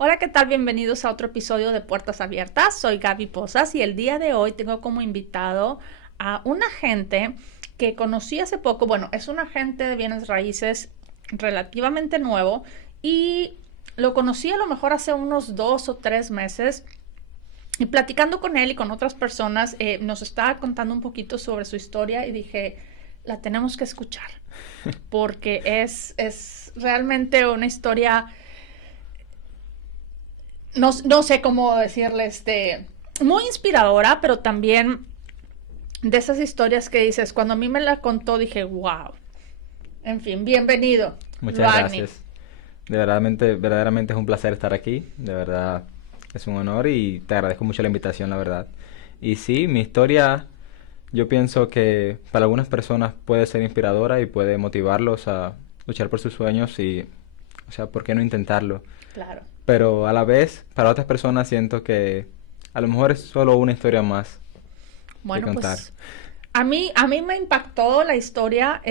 Hola, ¿qué tal? Bienvenidos a otro episodio de Puertas Abiertas. Soy Gaby Posas y el día de hoy tengo como invitado a un agente que conocí hace poco. Bueno, es un agente de bienes raíces relativamente nuevo y lo conocí a lo mejor hace unos 2 o 3 meses. Y platicando con él y con otras personas, nos estaba contando un poquito sobre su historia y dije, la tenemos que escuchar porque es realmente una historia, no sé cómo decirle, muy inspiradora, pero también de esas historias que dices, cuando a mí me la contó dije, wow. En fin, bienvenido, Muchas Luagni. gracias. Verdaderamente es un placer estar aquí. De verdad es un honor y te agradezco mucho la invitación, la verdad. Y sí, mi historia, yo pienso que para algunas personas puede ser inspiradora y puede motivarlos a luchar por sus sueños y, o sea, ¿por qué no intentarlo? Claro. Pero a la vez, para otras personas siento que a lo mejor es solo una historia más que Bueno, contar. pues a mí me impactó la historia,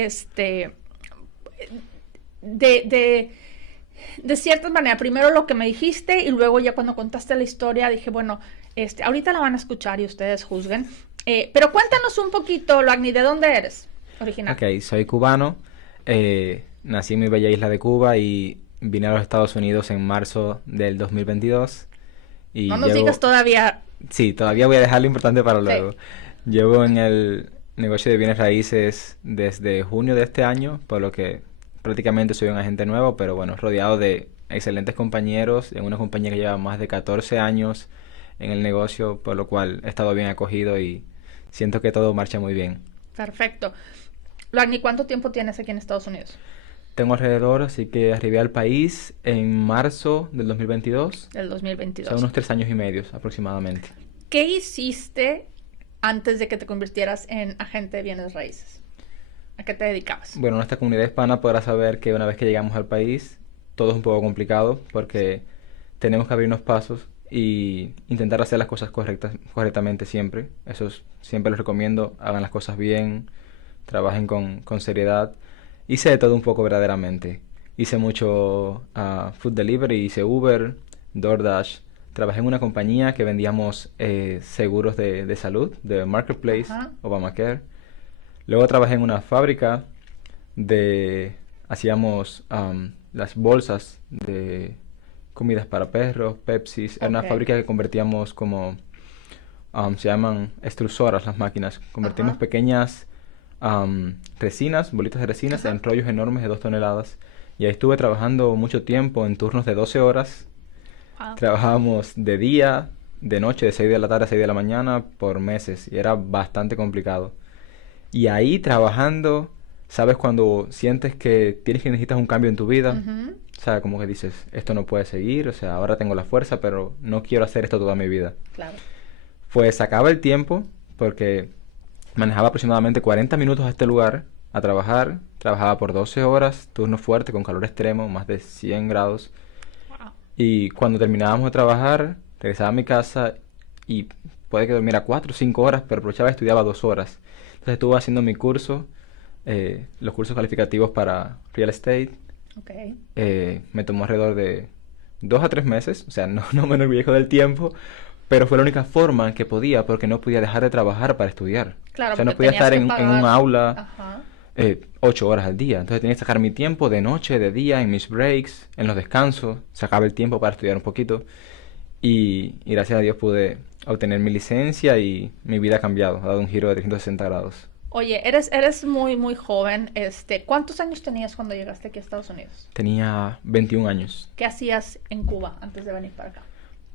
de, de, de cierta manera. Primero lo que me dijiste y luego ya cuando contaste la historia dije, bueno, ahorita la van a escuchar y ustedes juzguen. Pero cuéntanos un poquito, Luagni, ¿de dónde eres original? Ok, soy cubano. Nací en mi bella isla de Cuba y vine a los Estados Unidos en marzo del 2022. No Y nos digas llevo... todavía. Sí, todavía voy a dejar lo importante para Sí. luego. Llevo en el negocio de bienes raíces desde junio de este año, por lo que prácticamente soy un agente nuevo, pero bueno, rodeado de excelentes compañeros, en una compañía que lleva más de 14 años en el negocio, por lo cual he estado bien acogido y siento que todo marcha muy bien. Perfecto. Luagni, ¿cuánto tiempo tienes aquí en Estados Unidos? Tengo alrededor, así que arribé al país en marzo del 2022. Del O sea, 2022. unos 3 años y medio aproximadamente. ¿Qué hiciste antes de que te convirtieras en agente de bienes raíces? ¿A qué te dedicabas? Bueno, nuestra comunidad hispana podrá saber que una vez que llegamos al país, todo es un poco complicado porque tenemos que abrirnos pasos y intentar hacer las cosas correctamente siempre. Siempre les recomiendo, hagan las cosas bien, trabajen con seriedad. Hice de todo un poco verdaderamente. Hice mucho food delivery, hice Uber, DoorDash. Trabajé en una compañía que vendíamos seguros de salud, de Marketplace, Ajá. Obamacare. Luego trabajé en una fábrica de... Hacíamos las bolsas de comidas para perros, Pepsis. Era Ok. una fábrica que convertíamos como... se llaman extrusoras las máquinas. Convertimos Ajá. pequeñas resinas, bolitas de resinas, Ajá. en rollos enormes de 2 toneladas. Y ahí estuve trabajando mucho tiempo en turnos de 12 horas. Wow. Trabajábamos de día, de noche, de 6 de la tarde a 6 de la mañana por meses. Y era bastante complicado. Y ahí trabajando, ¿sabes cuando sientes que tienes que necesitas un cambio en tu vida? Ujú. O sea, como que dices, esto no puede seguir, o sea, ahora tengo la fuerza, pero no quiero hacer esto toda mi vida. Claro. Pues acaba el tiempo, porque manejaba aproximadamente 40 minutos a este lugar a trabajar. Trabajaba por 12 horas, turno fuerte, con calor extremo, más de 100 grados. Wow. Y cuando terminábamos de trabajar, regresaba a mi casa y puede que durmiera 4 o 5 horas, pero aprovechaba y estudiaba 2 horas. Entonces estuve haciendo mi curso, los cursos calificativos para real estate. Ok. Me tomó alrededor de 2 a 3 meses, o sea, no me enorgullezco del tiempo, pero fue la única forma en que podía, porque no podía dejar de trabajar para estudiar. O Claro, sea, porque no podía tenías estar que en un pagar. aula Ajá. 8 horas al día. Entonces tenía que sacar mi tiempo de noche, de día, en mis breaks, en los descansos. Sacaba el tiempo para estudiar un poquito. Y gracias a Dios pude obtener mi licencia y mi vida ha cambiado. Ha dado un giro de 360 grados. Oye, eres muy, muy joven. ¿Cuántos años tenías cuando llegaste aquí a Estados Unidos? Tenía 21 años. ¿Qué hacías en Cuba antes de venir para acá?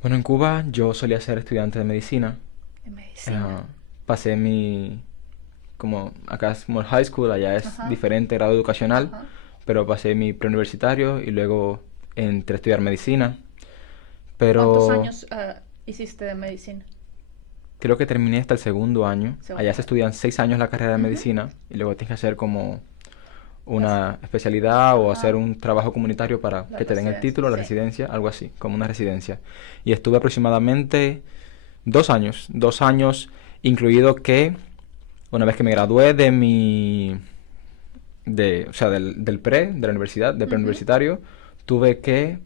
Bueno, en Cuba yo solía ser estudiante de medicina. De medicina. Ah, pasé como acá es como el high school, allá es Ajá. diferente grado educacional, Ajá. pero pasé mi preuniversitario y luego entré a estudiar medicina. ¿Cuántos Pero años hiciste de medicina? creo que terminé hasta el segundo año. Allá Segundo se año. estudian 6 años la carrera de Ujú. medicina y luego tienes que hacer como Las- una especialidad o hacer Ajá. un trabajo comunitario para La que te den el residencia, título, la sí. residencia, algo así, como una residencia. Y estuve aproximadamente 2 años, 2 años, incluido que una vez que me gradué o sea, del pre, de la universidad, del Ujú. preuniversitario, tuve que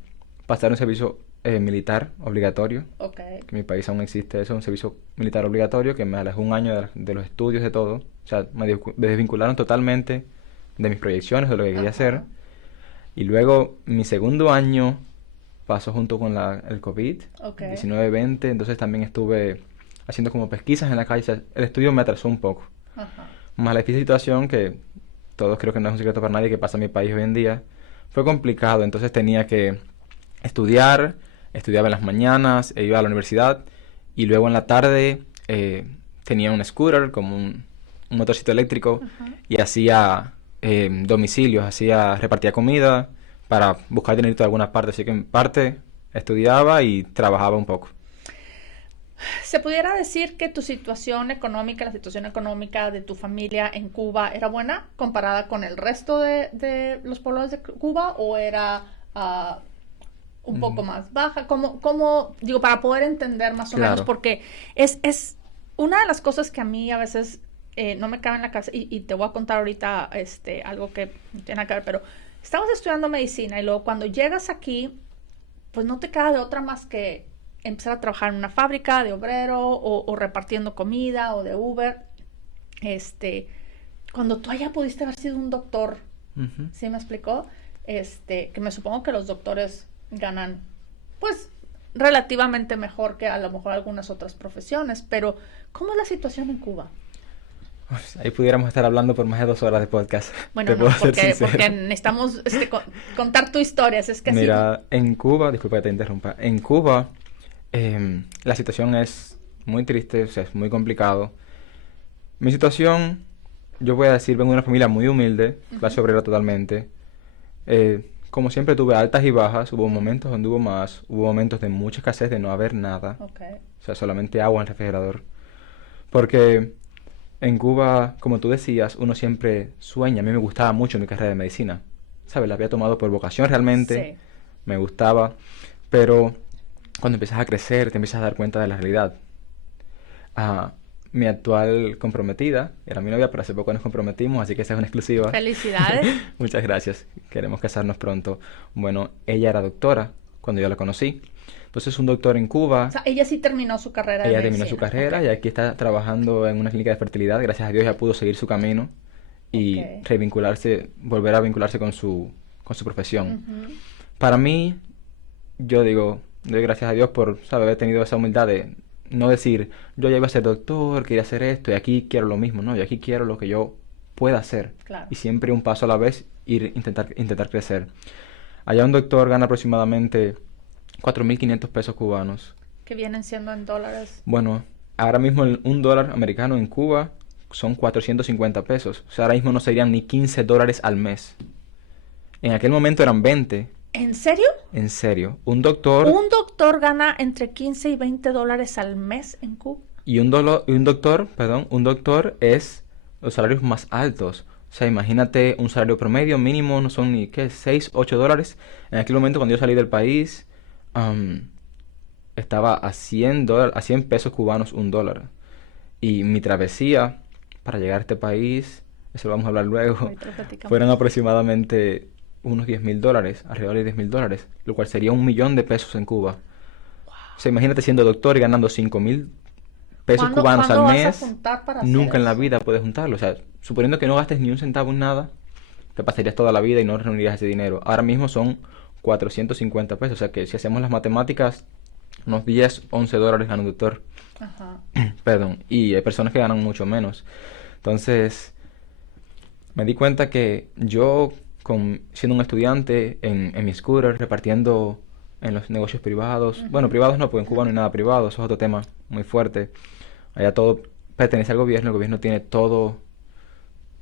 pasar un servicio militar obligatorio, Ok. que en mi país aún existe eso, un servicio militar obligatorio que me alejó un año de los estudios, de todo. O sea, me desvincularon totalmente de mis proyecciones, de lo que quería hacer. Ajá. Y luego mi segundo año pasó junto con el COVID, Ok. 19-20, entonces también estuve haciendo como pesquisas en la calle. O sea, el estudio me atrasó un poco. Ajá. Más la difícil situación, que todos creo que no es un secreto para nadie que pasa en mi país hoy en día, fue complicado. Entonces tenía que estudiar, estudiaba en las mañanas, iba a la universidad y luego en la tarde tenía un scooter, como un motorcito eléctrico, Ajá. y hacía domicilios, repartía comida para buscar dinerito de alguna parte. Así que en parte estudiaba y trabajaba un poco. ¿Se pudiera decir que tu situación económica, la situación económica de tu familia en Cuba era buena comparada con el resto de los pueblos de Cuba o era un poco más baja? Digo, para poder entender más o menos, Claro. porque es una de las cosas que a mí a veces no me cabe en la cabeza, y te voy a contar ahorita algo que no tiene nada que ver, pero estamos estudiando medicina y luego cuando llegas aquí, pues no te queda de otra más que empezar a trabajar en una fábrica de obrero o repartiendo comida o de Uber. Cuando tú allá pudiste haber sido un doctor, Ujú. ¿sí me explicó? Que me supongo que los doctores ganan, pues, relativamente mejor que a lo mejor algunas otras profesiones, pero ¿cómo es la situación en Cuba? Pues, ahí pudiéramos estar hablando por más de 2 horas de podcast. Bueno, Te no, puedo ser porque sincero. necesitamos contar tu historia, es que así... Mira, en Cuba, disculpa que te interrumpa, en Cuba la situación es muy triste, o sea, es muy complicado. Mi situación, yo voy a decir, vengo de una familia muy humilde, clase obrera totalmente. Como siempre tuve altas y bajas, hubo momentos donde hubo más, hubo momentos de mucha escasez, de no haber nada, Ok. o sea, solamente agua en el refrigerador. Porque en Cuba, como tú decías, uno siempre sueña. A mí me gustaba mucho mi carrera de medicina, ¿sabes? La había tomado por vocación realmente, Sí. me gustaba, pero cuando empiezas a crecer te empiezas a dar cuenta de la realidad. Mi actual comprometida era mi novia, pero hace poco nos comprometimos, así que esa es una exclusiva. Felicidades. Muchas gracias. Queremos casarnos pronto. Bueno, ella era doctora cuando yo la conocí. Entonces, un doctor en Cuba, O sea, ella sí terminó su carrera de ella terminó su medicina. carrera Ok. y aquí está trabajando en una clínica de fertilidad. Gracias a Dios ya pudo seguir su camino y Ok. revincularse, volver a vincularse con su profesión. Ujú. Para mí, yo digo, doy gracias a Dios por, ¿sabes?, haber tenido esa humildad de no decir, yo ya iba a ser doctor, quería hacer esto y aquí quiero lo mismo, no, yo aquí quiero lo que yo pueda hacer. Claro. Y siempre un paso a la vez, intentar crecer. Allá un doctor gana aproximadamente 4.500 pesos cubanos. Que vienen siendo en dólares. Bueno, ahora mismo un dólar americano en Cuba son 450 pesos. O sea, ahora mismo no serían ni 15 dólares al mes. En aquel momento eran 20. ¿En serio? En serio. Un doctor Un doctor gana entre 15 y 20 dólares al mes en Cuba. y un doctor es los salarios más altos. O sea, imagínate un salario promedio mínimo, no son ni, ¿qué?, 6, 8 dólares. En aquel momento, cuando yo salí del país, estaba a 100 a 100 pesos cubanos un dólar. Y mi travesía para llegar a este país, eso lo vamos a hablar luego, Ahorita lo platicamos. fueron aproximadamente unos $10.000, alrededor de $10.000, lo cual sería 1 millón de pesos en Cuba. O sea, imagínate siendo doctor y ganando 5.000 pesos cubanos al ¿Cuándo vas mes. a juntar para hacer Nunca en la eso? vida puedes juntarlo. O sea, suponiendo que no gastes ni un centavo en nada, te pasarías toda la vida y no reunirías ese dinero. Ahora mismo son 450 pesos. O sea que si hacemos las matemáticas, unos 10, 11 dólares gana un doctor. Ajá. Perdón. Y hay personas que ganan mucho menos. Entonces, me di cuenta que yo, siendo un estudiante en mi scooter, repartiendo en los negocios privados, bueno, privados no, porque en Cuba no hay nada privado, eso es otro tema muy fuerte. Allá todo pertenece al gobierno, el gobierno tiene todo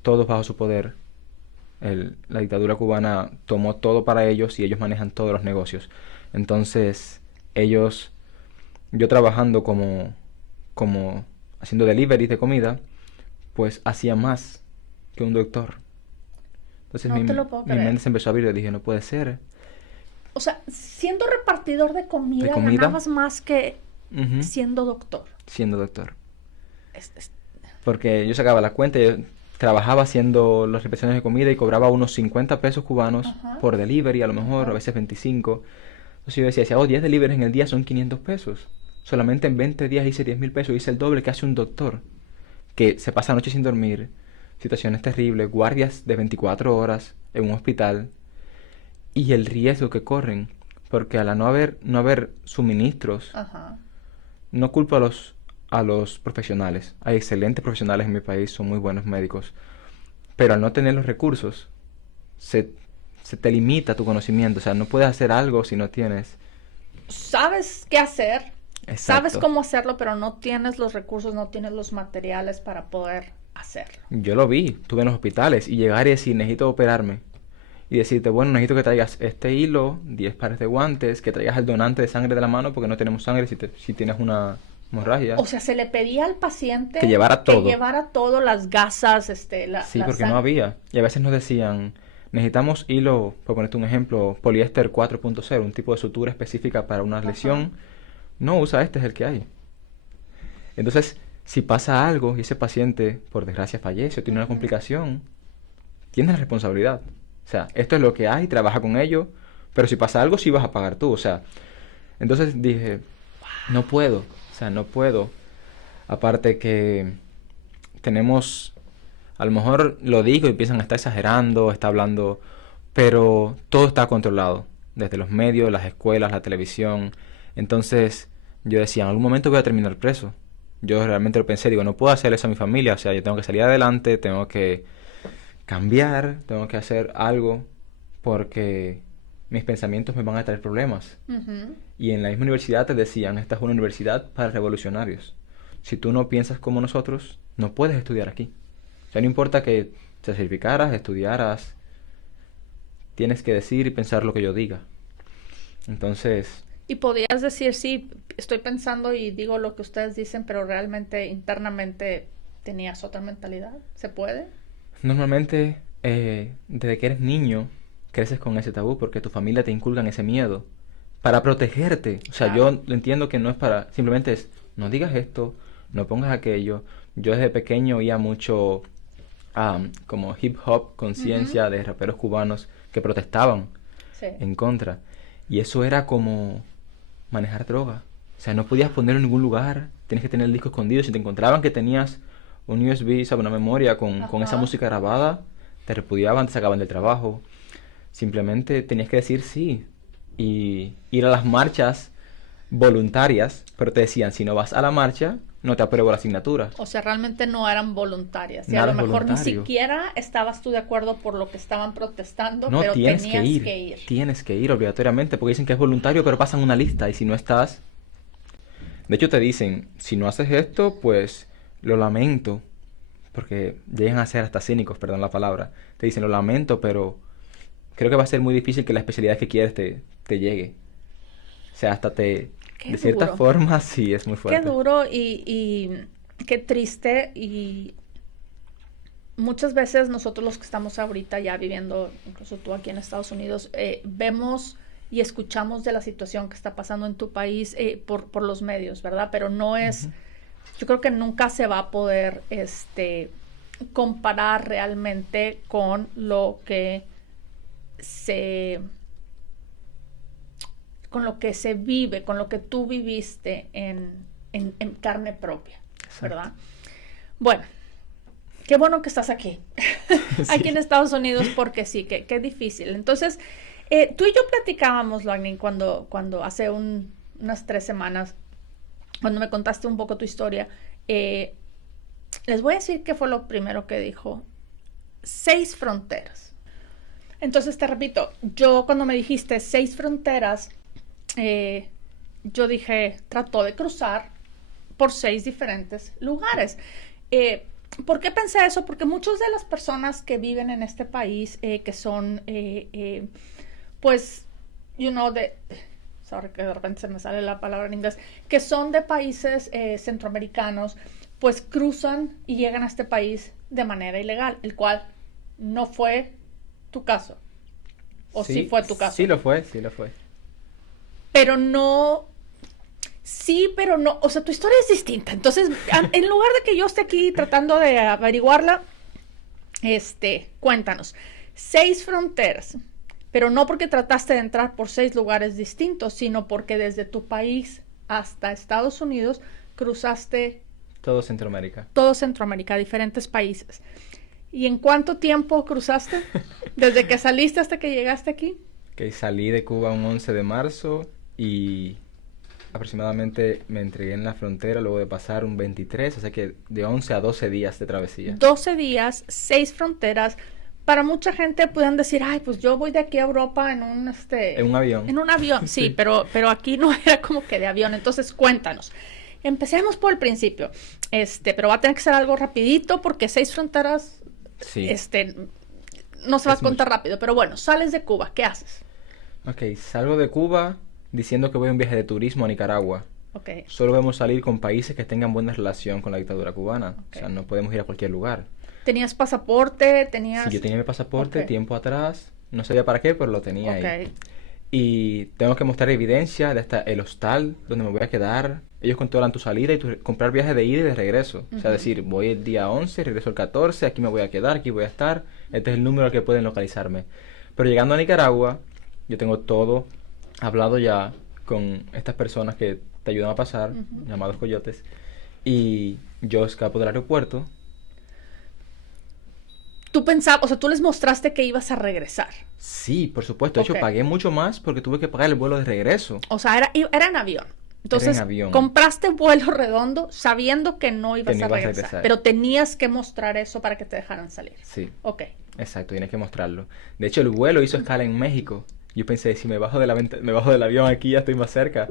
bajo su poder. La dictadura cubana tomó todo para ellos y ellos manejan todos los negocios. Entonces, yo trabajando como haciendo delivery de comida, pues hacía más que un doctor. Entonces No te lo puedo mi creer. mente se empezó a abrir y dije, no puede ser. O sea, siendo repartidor de comida, ¿De comida? ganabas más que Ujú. siendo doctor. Siendo doctor. Es- Porque yo sacaba la cuenta, yo trabajaba haciendo las repeticiones de comida y cobraba unos 50 pesos cubanos Ajá. por delivery, a lo mejor, Ajá. a veces 25. Entonces yo decía, si hago 10 deliveries en el día son 500 pesos. Solamente en 20 días hice 10.000 pesos, hice el doble que hace un doctor, que se pasa noches sin dormir, situaciones terribles, guardias de 24 horas en un hospital, y el riesgo que corren, porque al no haber suministros, Ajá. no culpo a los profesionales. Hay excelentes profesionales en mi país, son muy buenos médicos, pero al no tener los recursos, se, se te limita tu conocimiento, o sea, no puedes hacer algo si no tienes. Sabes qué hacer, sabes Exacto. cómo hacerlo, pero no tienes los recursos, no tienes los materiales para poder hacerlo. Yo lo vi, estuve en los hospitales y llegar y decir, necesito operarme. Y decirte, bueno, necesito que traigas este hilo, 10 pares de guantes, que traigas el donante de sangre de la mano porque no tenemos sangre si tienes una hemorragia. O sea, se le pedía al paciente Que llevara que todo. llevara todo, las gasas, Sí, la porque no había. Y a veces nos decían, necesitamos hilo, por ponerte un ejemplo, poliéster 4.0, un tipo de sutura específica para una Ajá. lesión. No, usa este, es el que hay. Entonces, si pasa algo y ese paciente, por desgracia, fallece o tiene una Ujú. complicación, tienes la responsabilidad. O sea, esto es lo que hay, trabaja con ello, pero si pasa algo, sí vas a pagar tú. O sea, entonces dije, no puedo. O sea, no puedo. Aparte que tenemos, a lo mejor lo digo y piensan, está exagerando, está hablando, pero todo está controlado, desde los medios, las escuelas, la televisión. Entonces yo decía, en algún momento voy a terminar preso. Yo realmente lo pensé, digo, no puedo hacer eso a mi familia, o sea, yo tengo que salir adelante, tengo que cambiar, tengo que hacer algo, porque mis pensamientos me van a traer problemas. Ujú. Y en la misma universidad te decían, esta es una universidad para revolucionarios. Si tú no piensas como nosotros, no puedes estudiar aquí. O sea, no importa que te certificaras, estudiaras, tienes que decir y pensar lo que yo diga. Entonces, Y podías decir, sí, estoy pensando y digo lo que ustedes dicen, pero realmente internamente tenías otra mentalidad. ¿Se puede? normalmente, desde que eres niño, creces con ese tabú porque tu familia te inculcan ese miedo para protegerte. O sea, Claro. yo entiendo que no es para, simplemente es, no digas esto, no pongas aquello. Yo desde pequeño oía mucho como hip hop, Ujú. conciencia de raperos cubanos que protestaban Sí. en contra. Y eso era como manejar droga. O sea, no podías ponerlo en ningún lugar, tienes que tener el disco escondido. Si te encontraban que tenías un USB, ¿sabes? Una memoria con esa Ajá. música grabada, te repudiaban, te sacaban del trabajo. Simplemente tenías que decir sí y ir a las marchas voluntarias, pero te decían, si no vas a la marcha, no te apruebo la asignatura. O sea, realmente no eran voluntarias. Y a Nada lo es mejor ni voluntario. siquiera estabas tú de acuerdo por lo que estaban protestando, No, pero tenías que ir. tienes que ir obligatoriamente, porque dicen que es voluntario, pero pasan una lista y si no estás, de hecho te dicen, si no haces esto, pues lo lamento, porque llegan a ser hasta cínicos, perdón la palabra. Te dicen, lo lamento, pero creo que va a ser muy difícil que la especialidad que quieres te llegue. O sea, Qué de cierta duro. forma, sí, es muy Qué fuerte. duro y qué triste. Y muchas veces nosotros los que estamos ahorita ya viviendo, incluso tú aquí en Estados Unidos, vemos y escuchamos de la situación que está pasando en tu país por los medios, ¿verdad? Pero no es, Ujú. yo creo que nunca se va a poder comparar realmente se, con lo que se vive, con lo que tú viviste en carne propia, Exacto. ¿verdad? Bueno, qué bueno que estás aquí, aquí en Sí. Estados Unidos, porque sí, qué difícil. Entonces, tú y yo platicábamos, Lagnin, cuando hace unas 3 semanas, cuando me contaste un poco tu historia, eh, les voy a decir qué fue lo primero que dijo. 6 fronteras. Entonces, te repito, yo cuando me dijiste 6 fronteras, eh, yo dije, trató de cruzar por 6 diferentes lugares. Eh, ¿Por qué pensé eso? Porque muchas de las personas que viven en este país, que son, pues, sorry que de repente se me sale la palabra en inglés, que son de países centroamericanos, pues cruzan y llegan a este país de manera ilegal, el cual no fue tu caso, o sí Sí, fue tu sí caso, lo fue, sí lo fue. pero no. Sí, pero no, o sea, tu historia es distinta. Entonces, en lugar de que yo esté aquí tratando de averiguarla, cuéntanos. 6 fronteras. pero no porque trataste de entrar por 6 lugares distintos, sino porque desde tu país hasta Estados Unidos cruzaste Todo Centroamérica. todo Centroamérica, diferentes países. ¿Y en cuánto tiempo cruzaste? Desde que saliste hasta que llegaste aquí. Que salí de Cuba un 11 de marzo y aproximadamente me entregué en la frontera luego de pasar un 23, o sea que de 11 a 12 días de travesía. 12 días, 6 fronteras. Para mucha gente pueden decir, ay, pues yo voy de aquí a Europa en un, En un avión. En un avión, sí, Sí. pero aquí no era como que de avión. Entonces, cuéntanos. Empecemos por el principio. Pero va a tener que ser algo rapidito porque 6 fronteras, Sí. no se va a Es contar mucho. rápido. Pero bueno, sales de Cuba, ¿qué haces? Ok, salgo de Cuba diciendo que voy a un viaje de turismo a Nicaragua. Ok, Solo debemos salir con países que tengan buena relación con la dictadura cubana. Ok. O sea, no podemos ir a cualquier lugar. ¿tenías pasaporte? ¿Tenías...? Sí, yo tenía mi pasaporte Ok. tiempo atrás. No sabía para qué, pero lo tenía Ok. ahí. Y tengo que mostrar evidencia de hasta el hostal donde me voy a quedar. Ellos controlan tu salida y comprar viajes de ida y de regreso. O sea, decir, voy el día 11, regreso el 14, aquí me voy a quedar, aquí voy a estar. Este es el número al que pueden localizarme. Pero llegando a Nicaragua, yo tengo todo hablado ya con estas personas que te ayudan a pasar, llamados coyotes. Y yo escapo del aeropuerto. Tú pensabas, o sea, tú les mostraste que ibas a regresar. Sí, por supuesto. De Ok. hecho, pagué mucho más porque tuve que pagar el vuelo de regreso. O sea, era en avión. Entonces, avión. compraste vuelo redondo sabiendo que no ibas no a ibas a regresar. regresar. Pero tenías que mostrar eso para que te dejaran salir. Sí. Ok. Exacto, tienes que mostrarlo. De hecho, el vuelo hizo escala en México. Yo pensé, si me bajo me bajo del avión aquí ya estoy más cerca.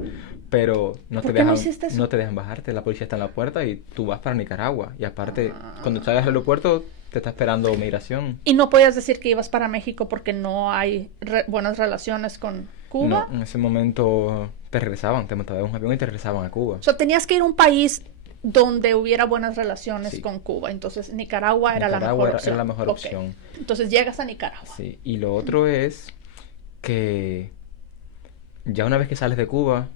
Pero no te ¿Por qué no dejan, hiciste eso? no te dejan bajarte. La policía está en la puerta y tú vas para Nicaragua. Y aparte, Ah. cuando salgas al aeropuerto, te está esperando migración. Y no podías decir que ibas para México porque no hay buenas relaciones con Cuba. No, en ese momento te regresaban, te montabas en un avión y te regresaban a Cuba. O sea, tenías que ir a un país donde hubiera buenas relaciones Sí. con Cuba. Entonces, Nicaragua era la Nicaragua mejor era opción. la mejor Ok. opción. Entonces, llegas a Nicaragua. Sí, y lo otro es que ya una vez que sales de Cuba,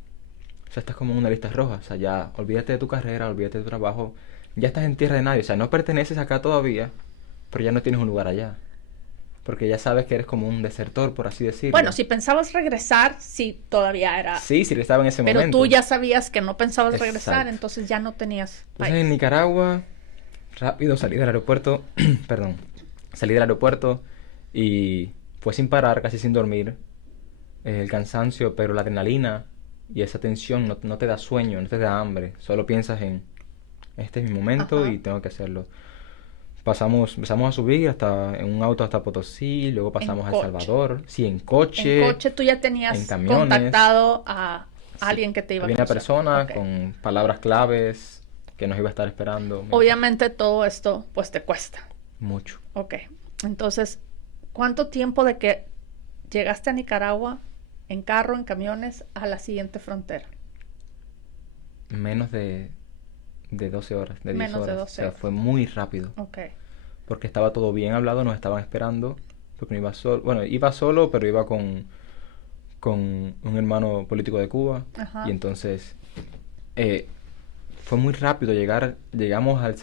o sea, estás como en una lista roja. O sea, ya olvídate de tu carrera, olvídate de tu trabajo. Ya estás en tierra de nadie. O sea, no perteneces acá todavía, pero ya no tienes un lugar allá. Porque ya sabes que eres como un desertor, por así decirlo. Bueno, si pensabas regresar, sí, todavía era... Sí, sí, estaba en ese Pero momento. tú ya sabías que no pensabas regresar, Exacto. entonces ya no tenías Entonces país. en Nicaragua, rápido salí del aeropuerto, perdón, salí del aeropuerto y fue sin parar, casi sin dormir. El cansancio, pero la adrenalina y esa tensión no te da sueño, no te da hambre. Solo piensas en, este es mi momento Ajá. y tengo que hacerlo. Empezamos a subir en un auto hasta Potosí, luego pasamos a El coche. Salvador. Sí, en coche. En coche tú ya tenías en camiones. contactado a Sí, alguien que te iba a había una cruzar. persona Ok. con palabras claves que nos iba a estar esperando. Obviamente todo esto pues te cuesta. Mucho. Ok. Entonces, ¿cuánto tiempo de que llegaste a Nicaragua en carro, en camiones, a la siguiente frontera? Menos de 12 horas, de 10 Menos de horas. 12 O sea, horas. fue muy rápido. Ok. Porque estaba todo bien hablado, nos estaban esperando. Porque no iba solo. Bueno, iba solo, pero iba con un hermano político de Cuba. Ajá. Y entonces fue muy rápido llegar. Llegamos al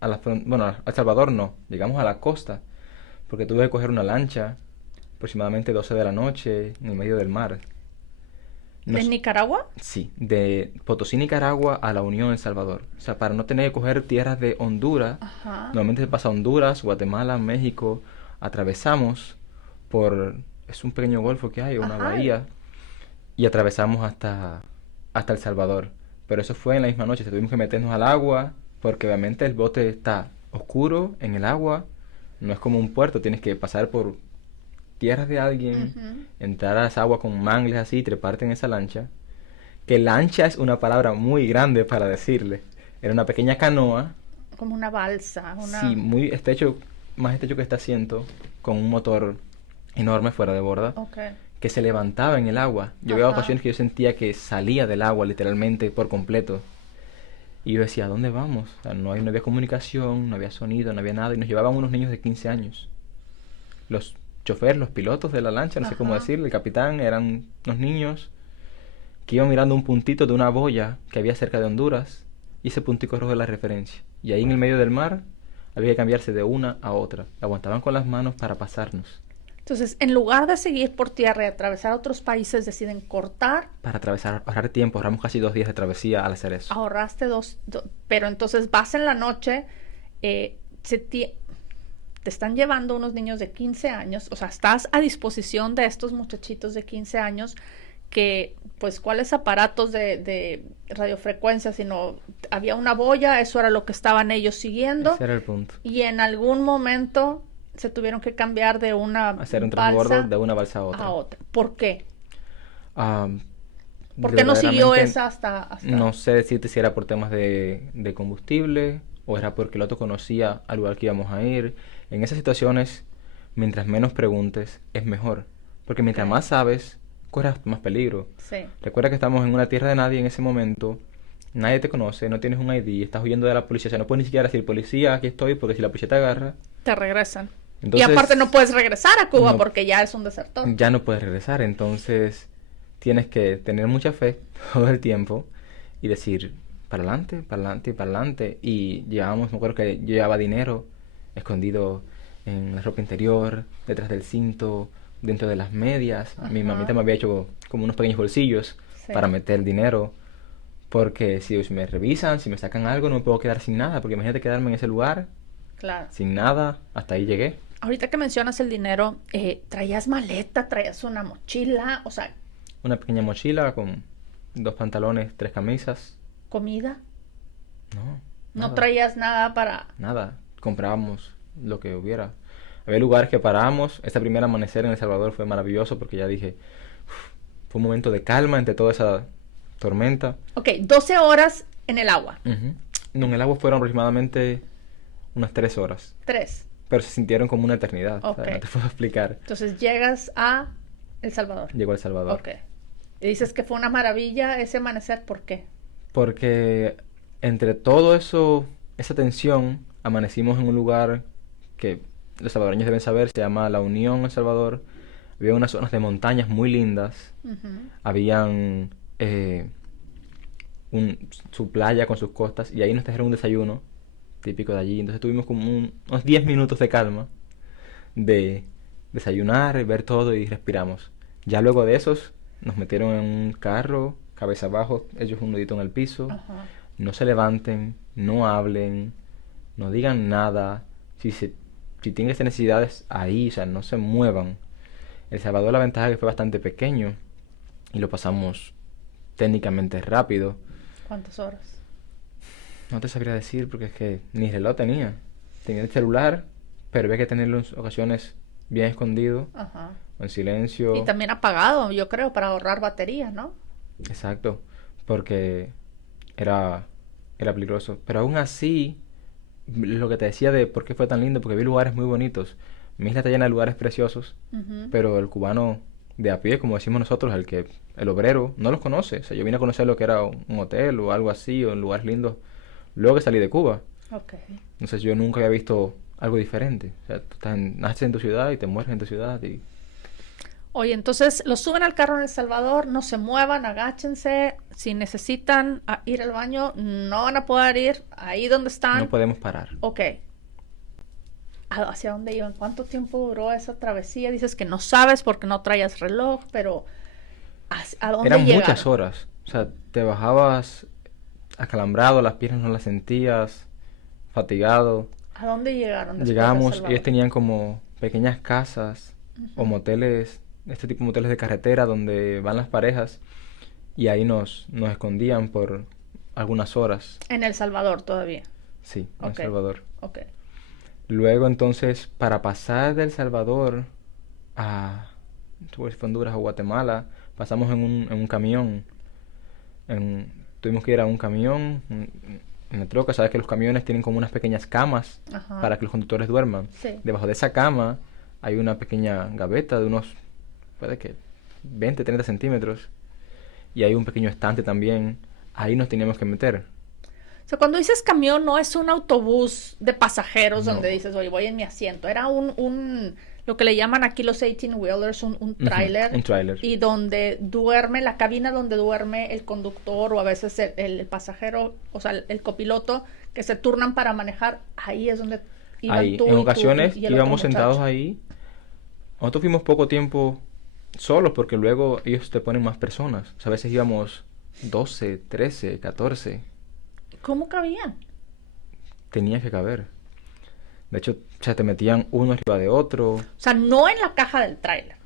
al Salvador no. Llegamos a la costa. Porque tuve que coger una lancha. Aproximadamente 12 de la noche, en el medio del mar. ¿De Nicaragua? Sí, de Potosí, Nicaragua a la Unión El Salvador. O sea, para no tener que coger tierras de Honduras. Ajá. Normalmente se pasa a Honduras, Guatemala, México. Atravesamos es un pequeño golfo que hay, una Ajá. bahía. Y atravesamos hasta El Salvador. Pero eso fue en la misma noche. Tuvimos que meternos al agua porque obviamente el bote está oscuro en el agua. No es como un puerto, tienes que pasar por tierras de alguien, Ujú. entrar a esa agua con mangles así, treparte en esa lancha. Que lancha es una palabra muy grande para decirle. Era una pequeña canoa, Como una balsa, una... sí, muy más estrecho que este asiento, con un motor enorme fuera de borda, Ok. que se levantaba en el agua. Yo había Ajá. ocasiones que yo sentía que salía del agua literalmente por completo. Y yo decía, ¿a dónde vamos? O sea, no había comunicación, no había sonido, no había nada. Y nos llevaban unos niños de 15 años. Los choferes, los pilotos de la lancha, no sé cómo Ajá. decirle, el capitán, eran unos niños que iban mirando un puntito de una boya que había cerca de Honduras. Y ese puntico rojo es la referencia. Y ahí en el medio del mar había que cambiarse de una a otra. Aguantaban con las manos para pasarnos. Entonces, en lugar de seguir por tierra y atravesar otros países, deciden cortar. Para atravesar, ahorrar tiempo, ahorramos casi 2 días de travesía al hacer eso. Ahorraste pero entonces vas en la noche, te están llevando unos niños de 15 años, o sea, estás a disposición de estos muchachitos de 15 años que, pues, ¿cuáles aparatos de radiofrecuencia? Sino, había una boya, eso era lo que estaban ellos siguiendo. Ese era el punto. Y en algún momento se tuvieron que cambiar de una Hacer un balsa transbordo de una balsa a otra. ¿Por qué? Ah, ¿Por qué no siguió verdaderamente esa hasta...? No sé decirte si era por temas de combustible o era porque el otro conocía al lugar que íbamos a ir. En esas situaciones, mientras menos preguntes, es mejor. Porque mientras Ok. más sabes, corres más peligro. Sí, Recuerda que estamos en una tierra de nadie en ese momento. Nadie te conoce, no tienes un ID, estás huyendo de la policía. O sea, no puedes ni siquiera decir, policía, aquí estoy, porque si la policía te agarra, te regresan. Y entonces aparte no puedes regresar a Cuba no- porque ya es un desertor. ya no puedes regresar. Entonces tienes que tener mucha fe todo el tiempo y decir, para adelante, para adelante y para adelante. Y llevábamos, me acuerdo que yo llevaba dinero escondido en la ropa interior, detrás del cinto, dentro de las medias. Mi Ajá. mamita me había hecho como unos pequeños bolsillos Sí. para meter dinero. Porque si me revisan, si me sacan algo, no me puedo quedar sin nada. Porque imagínate quedarme en ese lugar Claro. sin nada. Hasta ahí llegué. Ahorita que mencionas el dinero, ¿traías maleta? ¿Traías una mochila? O sea, Una pequeña mochila con 2 pantalones, 3 camisas. comida. No, No nada. traías nada para... Nada, comprábamos lo que hubiera. Había lugares que parábamos. Este primer amanecer en El Salvador fue maravilloso porque ya dije, "Uf", fue un momento de calma entre toda esa tormenta. Ok, 12 horas en el agua. Ujú. No, en el agua fueron aproximadamente unas 3 horas, 3. pero se sintieron como una eternidad. O sea, Ok. no te puedo explicar. Entonces llegas a El Salvador. Llegó a El Salvador. Ok. Y dices que fue una maravilla ese amanecer. ¿Por qué? Porque entre todo eso, esa tensión, amanecimos en un lugar que los salvadoreños deben saber, se llama La Unión, El Salvador. Había unas zonas de montañas muy lindas. Ujú. Habían su playa con sus costas y ahí nos trajeron un desayuno típico de allí. Entonces tuvimos como unos 10 minutos de calma de desayunar, ver todo y respiramos. Ya luego de esos nos metieron en un carro, cabeza abajo, ellos un nudito en el piso. Ajá. No se levanten, no hablen, no digan nada. Si tienen estas necesidades ahí, o sea, no se muevan. El Salvador, la ventaja es que fue bastante pequeño y lo pasamos técnicamente rápido. ¿Cuántas horas? No te sabría decir porque es que ni reloj tenía. Tenía el celular, pero había que tenerlo en ocasiones bien escondido Ajá. o en silencio. Y también apagado, yo creo, para ahorrar batería, ¿no? Exacto, porque era peligroso. Pero aún así, lo que te decía de por qué fue tan lindo, porque vi lugares muy bonitos. Mi isla está llena de lugares preciosos, Ujú. pero el cubano de a pie, como decimos nosotros, el obrero, no los conoce. O sea, yo vine a conocer lo que era un hotel o algo así, o lugares lindos, luego que salí de Cuba. Ok. Entonces yo nunca había visto algo diferente. O sea, naces en tu ciudad y te mueres en tu ciudad y Oye, entonces los suben al carro en El Salvador, no se muevan, agáchense. Si necesitan ir al baño, no van a poder ir ahí donde están. no podemos parar. Ok. ¿Hacia dónde iban? ¿Cuánto tiempo duró esa travesía? Dices que no sabes porque no traías reloj, pero ¿a dónde Eran llegaron? muchas horas. O sea, te bajabas acalambrado, las piernas no las sentías, fatigado. ¿A dónde llegaron después de El Llegábamos, Salvador? ellos tenían como pequeñas casas o moteles, este tipo de moteles de carretera donde van las parejas y ahí nos escondían por algunas horas. En El Salvador todavía. Sí, en El Ok. Salvador. Ok. Luego entonces, para pasar de El Salvador a fue Honduras o Guatemala, pasamos en un camión. Tuvimos que ir a un camión, en la troca. Sabes que los camiones tienen como unas pequeñas camas Ajá. para que los conductores duerman. Sí. Debajo de esa cama hay una pequeña gaveta de unos, puede que 20, 30 centímetros. Y hay un pequeño estante también. Ahí nos teníamos que meter. O sea, cuando dices camión, no es un autobús de pasajeros No. donde dices, oye, voy en mi asiento. Era lo que le llaman aquí los 18-wheelers, un tráiler. Un tráiler. Y donde duerme, la cabina donde duerme el conductor o a veces el pasajero, o sea, el copiloto, que se turnan para manejar. Ahí es donde iban Ahí, tú en y tú ocasiones y el otro íbamos sentados muchacho. ahí Nosotros fuimos poco tiempo solos porque luego ellos te ponen más personas. O sea, a veces íbamos 12, 13, 14. ¿Cómo cabían? Tenía que caber. De hecho, o sea, te metían uno arriba de otro. O sea, no en la caja del tráiler.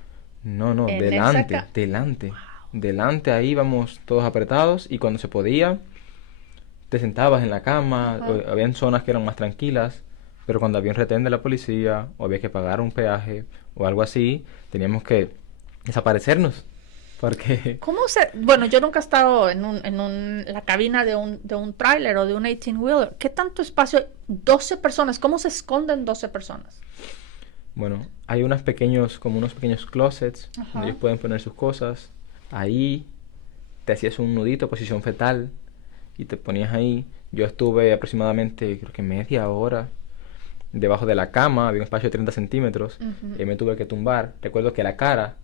No, no, En esa delante, delante. Delante ahí íbamos todos apretados y cuando se podía, te sentabas en la cama. Ajá. Habían zonas que eran más tranquilas, pero cuando había un retén de la policía o había que pagar un peaje o algo así, teníamos que desaparecernos. Porque ¿Cómo se...? Bueno, yo nunca he estado la cabina de un tráiler o de un 18-wheeler. ¿Qué tanto espacio? 12 personas. ¿Cómo se esconden 12 personas? bueno, hay como unos pequeños closets Ajá. donde ellos pueden poner sus cosas. Ahí te hacías un nudito, posición fetal, y te ponías ahí. Yo estuve aproximadamente, creo que media hora, debajo de la cama, había un espacio de 30 centímetros, Ujú. y me tuve que tumbar. Recuerdo que la cara,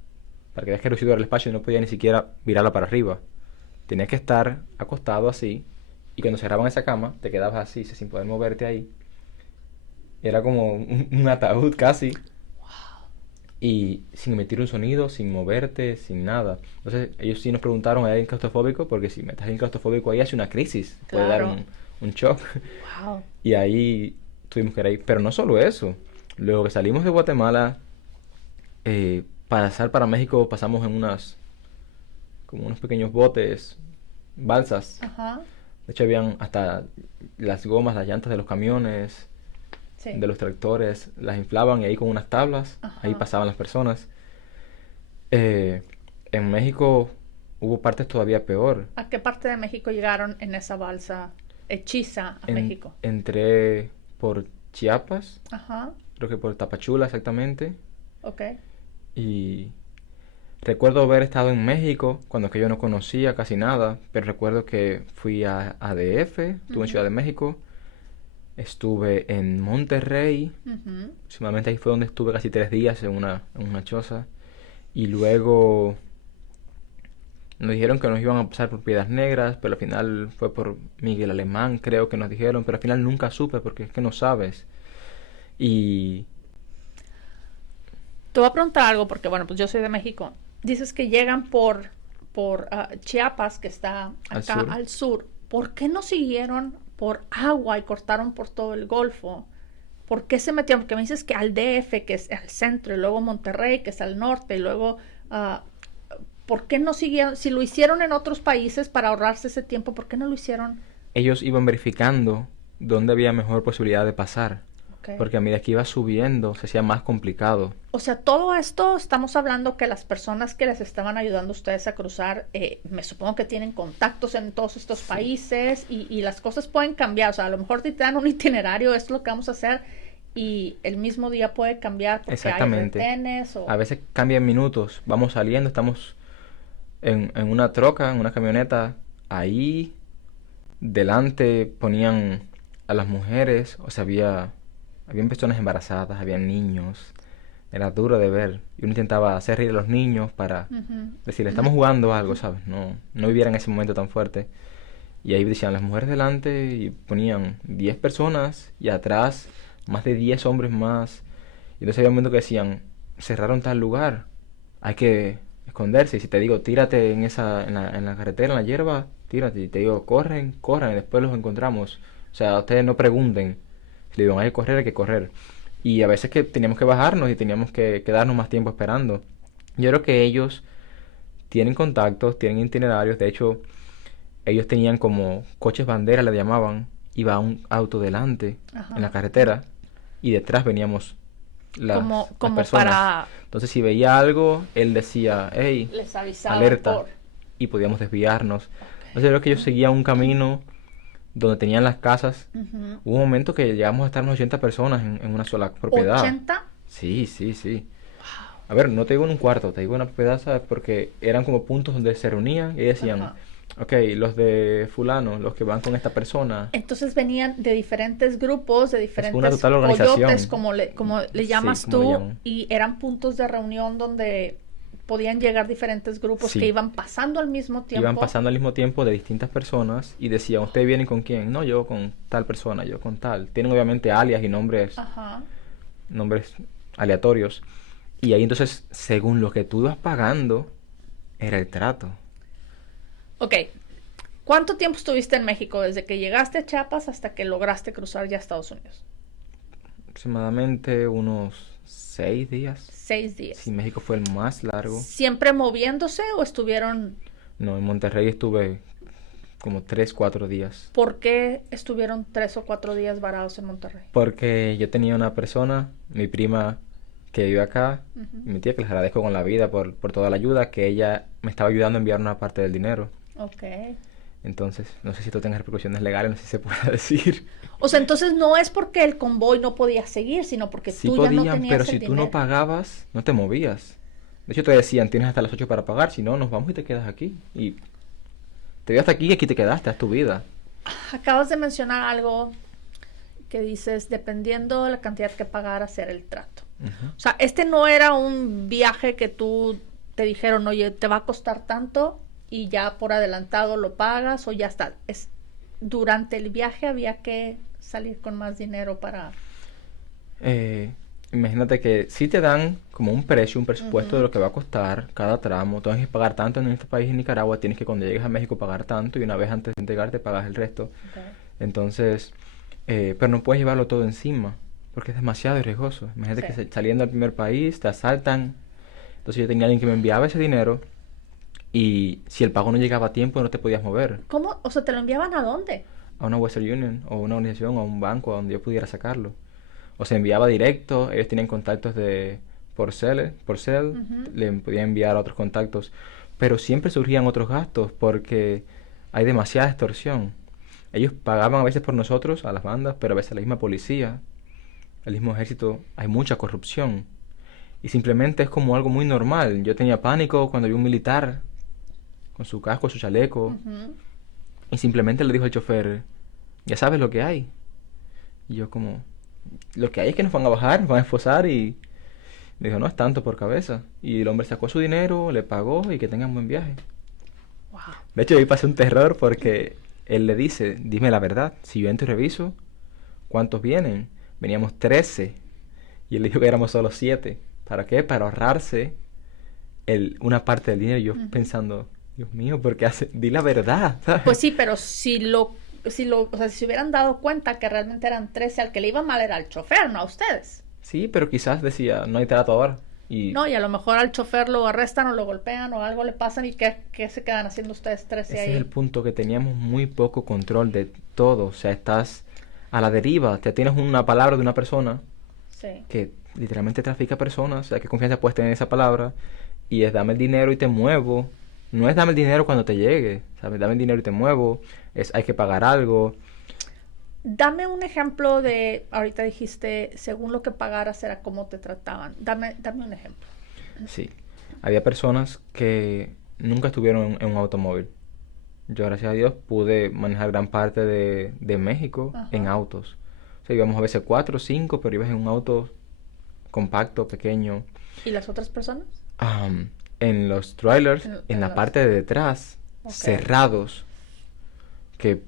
para que veas que reducido era el espacio, no podía ni siquiera virarla para arriba. Tenías que estar acostado así, y cuando cerraban esa cama, te quedabas así, sin poder moverte ahí. Era como un ataúd casi. Y sin emitir un sonido, sin moverte, sin nada. Entonces ellos sí nos preguntaron, ¿hay alguien claustrofóbico? Porque si metes alguien claustrofóbico ahí hace una crisis, puede dar Claro. un shock. Wow. Y ahí tuvimos que ir ahí. Pero no solo eso. Luego que salimos de Guatemala, para pasar para México pasamos en como unos pequeños botes, balsas. Ajá. De hecho habían hasta las gomas, las llantas de los camiones, Sí. de los tractores, las inflaban y ahí con unas tablas, ahí Ajá. pasaban las personas. Eh, en México hubo partes todavía peor. ¿A qué parte de México llegaron en esa balsa hechiza a México? Entré por Chiapas, Ajá. creo que por Tapachula exactamente, Ok. y recuerdo haber estado en México cuando que yo no conocía casi nada, pero recuerdo que fui a DF, estuve en Ciudad de México, estuve en Monterrey, Ujú. aproximadamente ahí fue donde estuve casi 3 días en una choza, y luego nos dijeron que nos iban a pasar por Piedras Negras, pero al final fue por Miguel Alemán, creo que nos dijeron, pero al final nunca supe porque es que no sabes. Y Te voy a preguntar algo porque, bueno, pues yo soy de México. Dices que llegan por Chiapas, que está al acá sur, al sur. ¿Por qué no siguieron por agua y cortaron por todo el Golfo? ¿Por qué se metieron? Porque me dices que al DF, que es al centro, y luego Monterrey, que es al norte, y luego... ah, ¿por qué no siguieron? Si lo hicieron en otros países para ahorrarse ese tiempo, ¿por qué no lo hicieron? ellos iban verificando dónde había mejor posibilidad de pasar, Ok. porque a medida que iba subiendo se hacía más complicado. O sea, todo esto estamos hablando que las personas que les estaban ayudando a ustedes a cruzar, me supongo que tienen contactos en todos estos Sí. países y las cosas pueden cambiar. O sea, a lo mejor te dan un itinerario, esto es lo que vamos a hacer y el mismo día puede cambiar porque hay Exactamente. retenes o... A veces cambian minutos, vamos saliendo, estamos en una troca, en una camioneta, ahí delante ponían a las mujeres, o sea, habían personas embarazadas, habían niños, era duro de ver. Y uno intentaba hacer reír a los niños para Ujú. decirle, estamos jugando algo, ¿sabes? No viviera en ese momento tan fuerte. Y ahí decían las mujeres delante y ponían 10 personas y atrás más de 10 hombres más. Y entonces había un momento que decían, cerraron tal lugar, hay que esconderse. Y si te digo, tírate en la carretera, en la hierba, tírate. Y te digo, corren, corran, y después los encontramos. O sea, ustedes no pregunten. Si le digo, hay que correr, hay que correr. Y a veces que teníamos que bajarnos y teníamos que quedarnos más tiempo esperando. Yo creo que ellos tienen contactos, tienen itinerarios. De hecho, ellos tenían como coches bandera, le llamaban. Iba un auto delante en la Ajá. carretera y detrás veníamos las Como personas. para... Entonces, si veía algo, él decía, hey, Les avisaban alerta, por... y podíamos desviarnos. Ok. Entonces, creo que ellos seguían un camino donde tenían las casas. Ujú. Hubo un momento que llegamos a estar unas 80 personas en una sola propiedad. 80. Sí, sí, sí. A ver, no te digo en un cuarto, te digo en una propiedad, ¿sabes? Porque eran como puntos donde se reunían y decían, Ajá. ok, los de fulano, los que van con esta persona. Entonces venían de diferentes grupos, de una diferentes total organización. coyotes, como le llamas Sí, como le tú, llaman. y eran puntos de reunión donde podían llegar diferentes grupos Sí. que iban pasando al mismo tiempo. Iban pasando al mismo tiempo de distintas personas y decían, ¿ustedes vienen con quién? No, yo con tal persona, yo con tal. Tienen obviamente alias y nombres Ajá. nombres aleatorios. Y ahí entonces, según lo que tú ibas pagando, era el trato. Ok, ¿cuánto tiempo estuviste en México desde que llegaste a Chiapas hasta que lograste cruzar ya a Estados Unidos? Aproximadamente unos 6 días. 6 días. Sí, México fue el más largo. ¿Siempre moviéndose o estuvieron... No, en Monterrey estuve como 3, 4 días. ¿Por qué estuvieron 3 o 4 días varados en Monterrey? Porque yo tenía una persona, mi prima, que vive acá, y mi tía, que les agradezco con la vida por toda la ayuda, que ella me estaba ayudando a enviar una parte del dinero. Ok. Entonces, no sé si esto tenga repercusiones legales, no sé si se puede decir. O sea, entonces no es porque el convoy no podía seguir, sino porque Sí tú ya no podían, tenías pero el si tú dinero. no pagabas, no te movías. De hecho, te decían, tienes hasta las 8 para pagar, si no, nos vamos y te quedas aquí. Y te dio hasta aquí y aquí te quedaste, es tu vida. Acabas de mencionar algo que dices, dependiendo de la cantidad que pagaras, era el trato. Ujú. O sea, este no era un viaje que tú te dijeron, oye, te va a costar tanto y ya por adelantado lo pagas o ya está. Es, durante el viaje había que salir con más dinero para... Imagínate que si te dan como un precio, un presupuesto de Ujú. lo que va a costar cada tramo, tienes que pagar tanto en este país, en Nicaragua, tienes que cuando llegues a México pagar tanto y una vez antes de entregarte pagas el resto. Ok. Entonces, pero no puedes llevarlo todo encima, porque es demasiado riesgoso. Imagínate Sí. que saliendo al primer país te asaltan. Entonces yo tenía alguien que me enviaba ese dinero y si el pago no llegaba a tiempo no te podías mover ¿Cómo? O sea, ¿te lo enviaban a dónde? a una Western Union o una organización o a un banco a donde yo pudiera sacarlo. O se enviaba directo, ellos tienen contactos de por cel, Ujú. le podían enviar a otros contactos, pero siempre surgían otros gastos porque hay demasiada extorsión. Ellos pagaban a veces por nosotros, a las bandas, pero a veces la misma policía, el mismo ejército, hay mucha corrupción. Y simplemente es como algo muy normal. Yo tenía pánico cuando vi un militar con su casco, su chaleco, Ujú. y simplemente le dijo al chofer, ya sabes lo que hay. Y yo como, lo que hay es que nos van a bajar, nos van a esposar y me dijo, no es tanto por cabeza. Y el hombre sacó su dinero, le pagó y que tengan buen viaje. Wow. De hecho, ahí pasé un terror porque él le dice, dime la verdad, si yo entro y reviso, ¿cuántos vienen? Veníamos 13 y él dijo que éramos solo 7. ¿Para qué? Para ahorrarse una parte del dinero. Y yo Ujú. pensando, Dios mío, ¿por qué hace? Di la verdad, Pues ¿sabes? sí, pero o sea, si se hubieran dado cuenta que realmente eran 13, al que le iba mal era al chofer, no a ustedes. Sí, pero quizás decía, no hay trato ahora. Y No, y a lo mejor al chofer lo arrestan o lo golpean o algo le pasan y ¿qué se quedan haciendo ustedes 13 ese es el ahí? punto, que teníamos muy poco control de todo. O sea, estás a la deriva. Te tienes una palabra de una persona Sí. que literalmente trafica personas. O sea, ¿qué confianza puedes tener en esa palabra? Y es dame el dinero y te muevo. No es dame el dinero cuando te llegue, ¿sabes? Dame el dinero y te muevo. Es hay que pagar algo. Dame un ejemplo de, ahorita dijiste, según lo que pagaras era cómo te trataban. Dame un ejemplo. Sí. Había personas que nunca estuvieron en un automóvil. Yo, gracias a Dios, pude manejar gran parte de México en Ajá. autos. O sea, íbamos a veces 4 o 5, pero ibas en un auto compacto, pequeño. ¿Y las otras personas? En los trailers, en En la las... parte de detrás, Ok. cerrados, que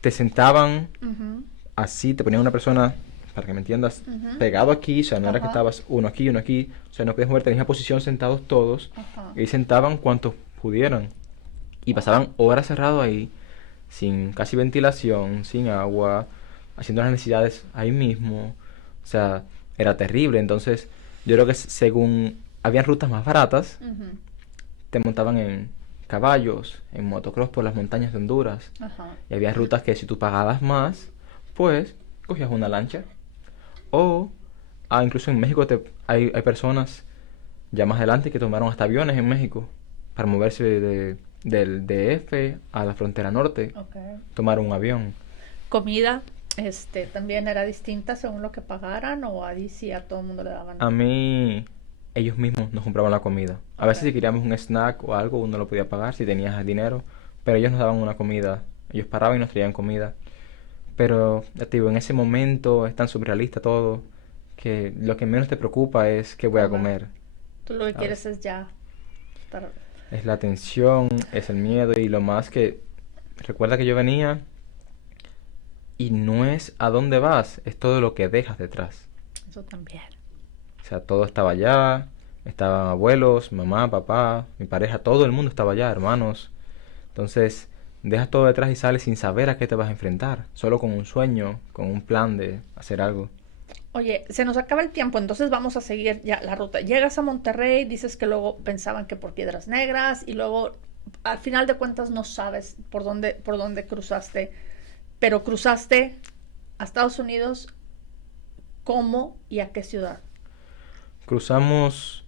te sentaban Ujú, así, te ponían una persona, para que me entiendas, ujú. pegado aquí, o sea, no era que Ajá. estabas uno aquí, uno aquí, o sea, no podías moverte en la misma posición sentados todos, Ajá. y ahí sentaban cuantos pudieran. Y pasaban horas cerrados ahí, sin casi ventilación, sin agua, haciendo las necesidades ahí mismo. O sea, era terrible. Entonces, yo creo que según habían rutas más baratas, Ujú. te montaban en caballos, en motocross por las montañas de Honduras. Ajá. Y había rutas que si tú pagabas más, pues cogías una lancha. O, incluso en México hay personas ya más adelante que tomaron hasta aviones en México para moverse del DF a la frontera norte. Ok. Tomaron un avión. Comida, también era distinta según lo que pagaran o ahí sí a todo el mundo le daban. A mí, ellos mismos nos compraban la comida. A Ok. veces si queríamos un snack o algo, uno lo podía pagar si tenías el dinero. Pero ellos nos daban una comida. Ellos paraban y nos traían comida. Pero, ya te digo, en ese momento es tan surrealista todo que lo que menos te preocupa es qué voy a Comer. comer, Tú lo que ¿sabes? quieres es ya estar... Es la tensión, es el miedo y lo más que... Recuerda que yo venía y no es a dónde vas, es todo lo que dejas detrás. Eso también. O sea, todo estaba allá, Estaban abuelos, mamá, papá, mi pareja, todo el mundo estaba allá, hermanos. Entonces, dejas todo detrás y sales sin saber a qué te vas a enfrentar, solo con un sueño, con un plan de hacer algo. Oye, se nos acaba el tiempo, entonces vamos a seguir ya la ruta. Llegas a Monterrey, dices que luego pensaban que por Piedras Negras y luego al final de cuentas no sabes por dónde cruzaste, pero cruzaste a Estados Unidos, ¿cómo y a qué ciudad? Cruzamos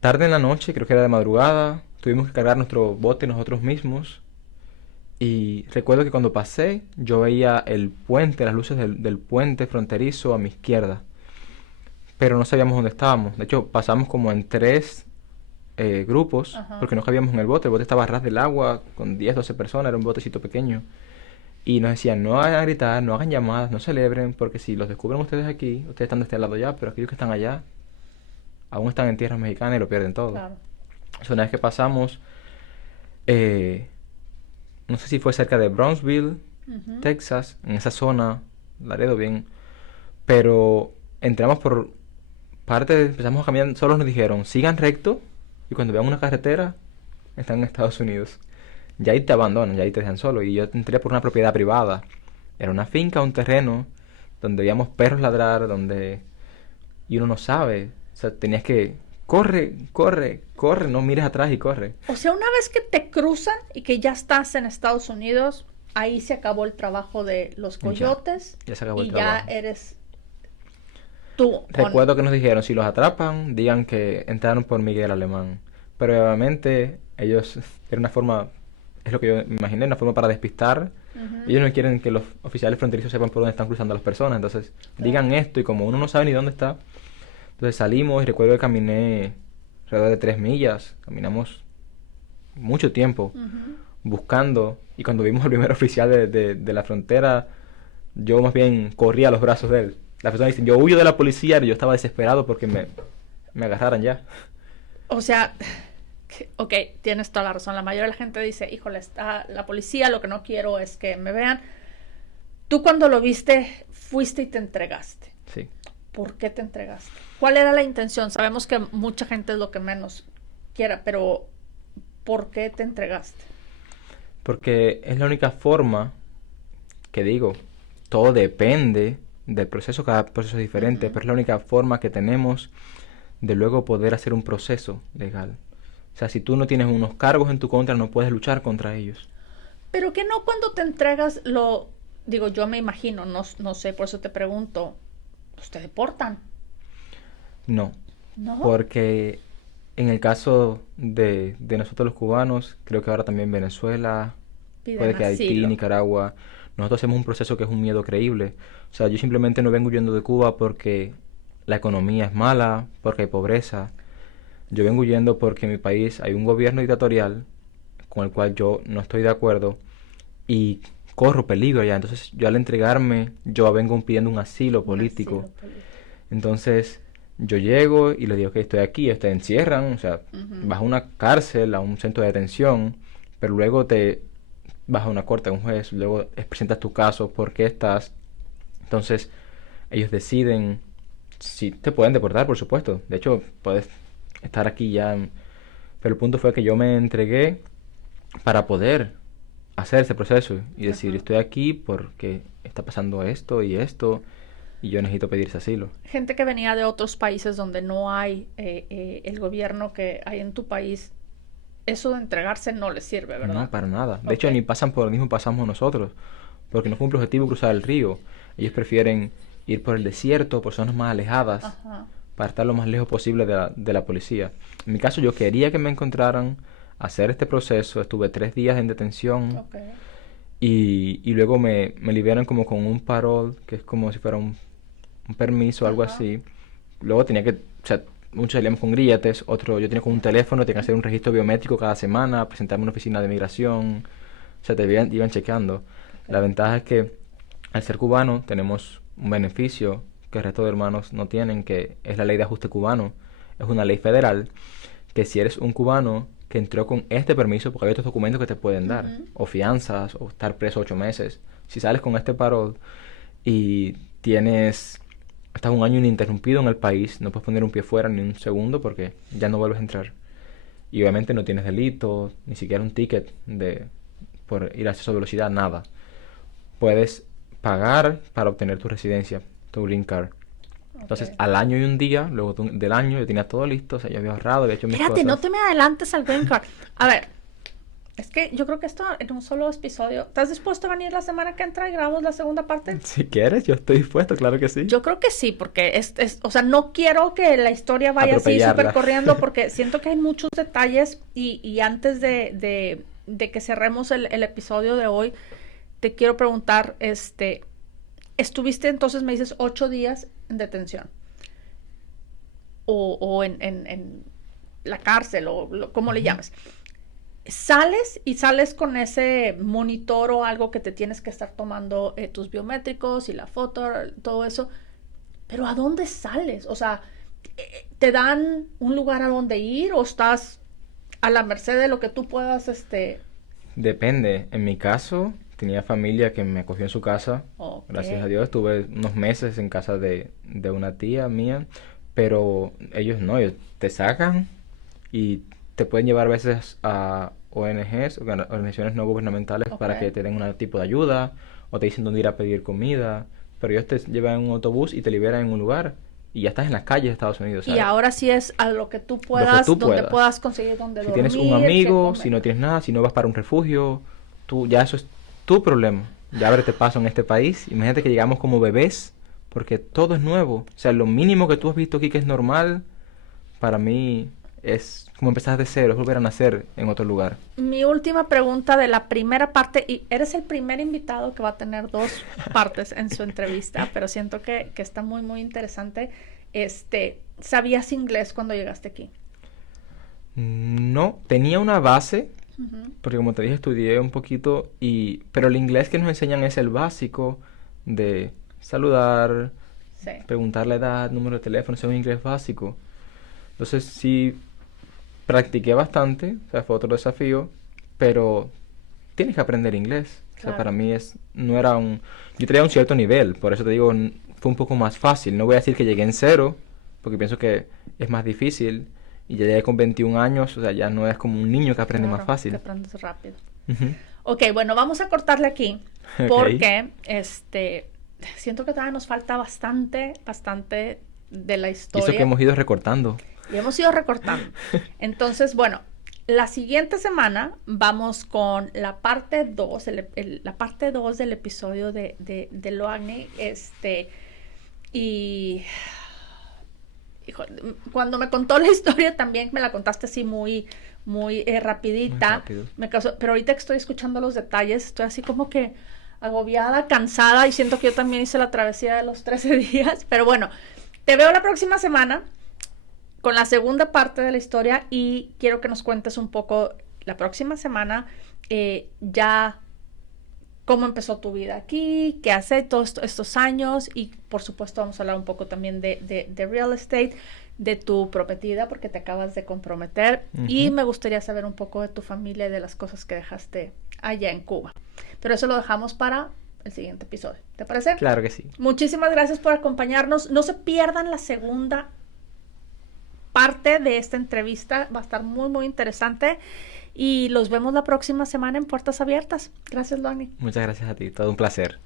tarde en la noche, creo que era de madrugada, tuvimos que cargar nuestro bote nosotros mismos. Y recuerdo que cuando pasé, yo veía el puente, las luces del puente fronterizo a mi izquierda, pero no sabíamos dónde estábamos. De hecho, pasamos como en tres grupos, Ajá. porque no cabíamos en el bote estaba a ras del agua, con 10 12 personas, era un botecito pequeño. Y nos decían, no hagan gritar, no hagan llamadas, no celebren, porque si los descubren ustedes aquí, ustedes están de este lado ya, pero aquellos que están allá, aún están en tierras mexicanas y lo pierden todo. Claro. Entonces, una vez que pasamos, eh, no sé si fue cerca de Brownsville, Ujú. Texas, en esa zona, Laredo bien, pero entramos por parte, empezamos a caminar, solo nos dijeron, sigan recto, y cuando vean una carretera, están en Estados Unidos. Ya ahí te abandonan, ya ahí te dejan solo, y yo entré por una propiedad privada. Era una finca, un terreno, donde veíamos perros ladrar, donde... Y uno no sabe, o sea, tenías que... Corre, corre, corre, no mires atrás y corre. O sea, una vez que te cruzan y que ya estás en Estados Unidos, ahí se acabó el trabajo de los Ya, coyotes ya se acabó el y ya trabajo. eres tú. Recuerdo que nos dijeron, si los atrapan, digan que entraron por Miguel Alemán. Pero obviamente ellos, era una forma, es lo que yo me imaginé, una forma para despistar. Ujú. Ellos no quieren que los oficiales fronterizos sepan por dónde están cruzando las personas. Entonces, Claro. digan esto y como uno no sabe ni dónde está. Entonces salimos y recuerdo que caminé alrededor de 3 millas. Caminamos mucho tiempo Ujú. buscando. Y cuando vimos al primer oficial de la frontera, yo más bien corría a los brazos de él. Las personas dicen, yo huyo de la policía y yo estaba desesperado porque me agarraran ya. O sea, ok, tienes toda la razón. La mayoría de la gente dice, híjole, está la policía, lo que no quiero es que me vean. Tú cuando lo viste, fuiste y te entregaste. Sí. ¿Por qué te entregaste? ¿Cuál era la intención? Sabemos que mucha gente es lo que menos quiera, pero ¿por qué te entregaste? Porque es la única forma que digo, todo depende del proceso, cada proceso es diferente, Ujú. pero es la única forma que tenemos de luego poder hacer un proceso legal. O sea, si tú no tienes unos cargos en tu contra, no puedes luchar contra ellos. Pero que no cuando te entregas lo, digo, yo me imagino, no, no sé, por eso te pregunto, pues te deportan, No, ¿no? porque en el caso de nosotros los cubanos, creo que ahora también Venezuela, Piden puede que Haití, asilo. Nicaragua, nosotros hacemos un proceso que es un miedo creíble. O sea, yo simplemente no vengo huyendo de Cuba porque la economía es mala, porque hay pobreza. Yo vengo huyendo porque en mi país hay un gobierno dictatorial con el cual yo no estoy de acuerdo y corro peligro ya. Entonces, yo al entregarme, yo vengo pidiendo un asilo Un político. asilo político. Entonces, yo llego y les digo que estoy aquí, ellos te encierran, o sea, Ujú. vas a una cárcel, a un centro de detención, pero luego te vas a una corte, a un juez, luego presentas tu caso, por qué estás. Entonces, ellos deciden si te pueden deportar, por supuesto. De hecho, puedes estar aquí ya. Pero el punto fue que yo me entregué para poder hacer ese proceso y decir, Ajá. estoy aquí porque está pasando esto y yo necesito pedir ese asilo. Gente que venía de otros países donde no hay el gobierno que hay en tu país, eso de entregarse no les sirve, No, ¿verdad? para nada. De Ok. hecho, ni pasan por lo mismo pasamos nosotros, porque no cumple objetivo cruzar el río. Ellos prefieren ir por el desierto, por zonas más alejadas, Ajá. para estar lo más lejos posible de la policía. En mi caso, yo quería que me encontraran, hacer este proceso, estuve 3 días en detención Ok. y luego me liberan como con un parol, que es como si fuera un permiso o algo Ajá. así. Luego tenía que, o sea, muchos salíamos con grilletes, otro yo tenía con un teléfono, tenía que hacer un registro biométrico cada semana, presentarme a una oficina de migración, o sea, iban chequeando. La Ok. ventaja es que al ser cubano tenemos un beneficio que el resto de hermanos no tienen, que es la ley de ajuste cubano. Es una ley federal que si eres un cubano que entró con este permiso, porque hay otros documentos que te pueden dar, Ujú. o fianzas, o estar preso 8 meses. Si sales con este parol y tienes estás un año ininterrumpido en el país, no puedes poner un pie fuera ni un segundo porque ya no vuelves a entrar. Y obviamente no tienes delito, ni siquiera un ticket por ir a exceso de velocidad, nada. Puedes pagar para obtener tu residencia, tu green card. Entonces, Ok. al año y un día, luego del año, yo tenía todo listo, o sea, yo había ahorrado, había hecho mis Espérate, no cosas. te me adelantes al green card. A ver, es que yo creo que esto en un solo episodio. ¿Estás dispuesto a venir la semana que entra y grabamos la segunda parte? Si quieres, yo estoy dispuesto, claro que sí. Yo creo que sí, porque o sea, no quiero que la historia vaya así Atropellarla. súper corriendo, porque siento que hay muchos detalles y antes de que cerremos el episodio de hoy, te quiero preguntar, estuviste entonces, me dices, 8 días en detención o en la cárcel o como le llames. Sales y sales con ese monitor o algo que te tienes que estar tomando tus biométricos y la foto, todo eso. Pero ¿a dónde sales? O sea, ¿te dan un lugar a donde ir o estás a la merced de lo que tú puedas, Depende. En mi caso, tenía familia que me acogió en su casa. Ok. Gracias a Dios. Estuve unos meses en casa de una tía mía. Pero ellos no, ellos te sacan y te pueden llevar a veces a ONGs, organizaciones no gubernamentales, Ok. para que te den un tipo de ayuda o te dicen dónde ir a pedir comida. Pero ellos te llevan en un autobús y te liberan en un lugar y ya estás en las calles de Estados Unidos, Y ¿sabes? ahora sí es a lo que tú Lo que puedas, tú donde puedas. puedas conseguir donde Si dormir, tienes un qué amigo, comer. si no tienes nada, si no vas para un refugio, tú ya eso es tu problema. Ya ver te paso en este país. Imagínate que llegamos como bebés, porque todo es nuevo. O sea, lo mínimo que tú has visto aquí que es normal, para mí es como empezar de cero, es volver a nacer en otro lugar. Mi última pregunta de la primera parte, y eres el primer invitado que va a tener 2 partes en su entrevista, pero siento que está muy, muy interesante. ¿Sabías inglés cuando llegaste aquí? No, tenía una base, Ujú. porque como te dije, estudié un poquito, pero el inglés que nos enseñan es el básico de saludar, Sí, preguntar la edad, número de teléfono, eso es un inglés básico. Entonces sí practiqué bastante, o sea, fue otro desafío, pero tienes que aprender inglés. O sea, claro. para mí no era yo tenía un cierto nivel, por eso te digo, fue un poco más fácil. No voy a decir que llegué en cero, porque pienso que es más difícil, y ya llegué con 21 años, o sea, ya no es como un niño que aprende más Claro, que fácil. aprendes rápido. Ujú. Ok, bueno, vamos a cortarle aquí Ok. porque siento que todavía nos falta bastante, bastante de la Y eso historia que hemos ido recortando. y hemos ido recortando. Entonces, bueno, la siguiente semana vamos con la parte 2, la parte 2 del episodio de Loagny, y hijo, cuando me contó la historia también me la contaste así muy, muy rapidita. Muy rápido. Pero ahorita que estoy escuchando los detalles, estoy así como que agobiada, cansada y siento que yo también hice la travesía de los 13 días. Pero bueno, te veo la próxima semana con la segunda parte de la historia y quiero que nos cuentes un poco la próxima semana ya cómo empezó tu vida aquí, qué hace todos estos años y por supuesto vamos a hablar un poco también de real estate, de tu prometida porque te acabas de comprometer y me gustaría saber un poco de tu familia y de las cosas que dejaste allá en Cuba. Pero eso lo dejamos para el siguiente episodio. ¿Te parece? Claro que sí. Muchísimas gracias por acompañarnos. No se pierdan la segunda parte de esta entrevista. Va a estar muy, muy interesante. Y los vemos la próxima semana en Puertas Abiertas. Gracias, Loagny. Muchas gracias a ti, todo un placer.